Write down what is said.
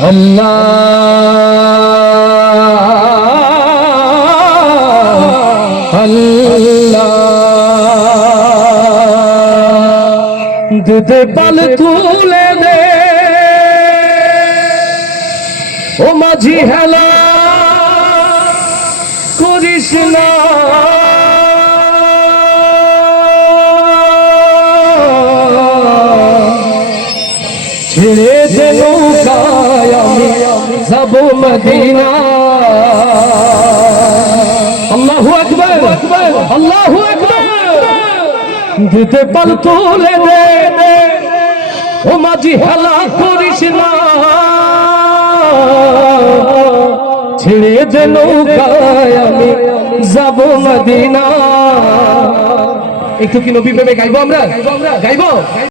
আল্লাহ আল্লাহ। দুধ পাল তুলে দে। ও মাঝি হেলা করিস না। ছেড়ে দে যাব মদিনা। আল্লাহু আকবার। আল্লাহু আকবার। দিতে পাল তুলে দে। ও মাঝি হেলা করিস না। ছেড়ে দে নৌকায় আমি যাব মদিনা। একটু কি নবী প্রেমে গাইবো আমরা। গাইবো।